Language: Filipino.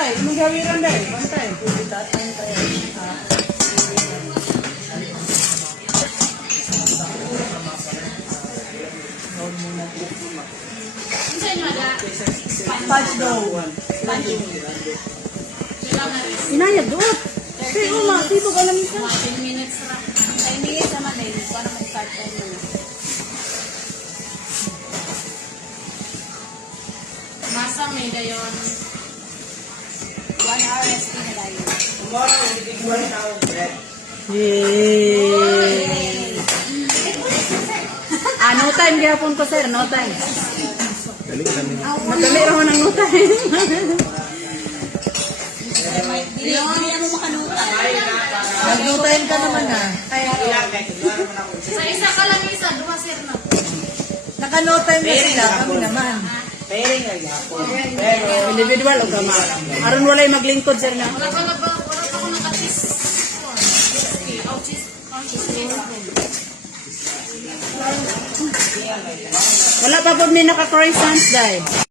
tay. Anong gawiran day? Bantay. Punch daw. Inayag doon. Pero matibog alam niya. 10 minutes ra. 10 minutes naman eh. Para mag-start time mo na. Masa may dayon. 1 hour rest na dayon. Tomorrow, we take 1 hour break. Yay! No time gyapon ko sir, no time. Madali raw ng no time. Dili mo makanuta. No time ka naman ah. Kaya Sa isa ka lang isa, duha sir na. naka no time na sila, kami naman. Pairing lang yapon. Pero, Individual o gama. Aron walay maglingkod sir na. Wala pa ko naka-cheese. Wala pa po may naka-croissants dahil.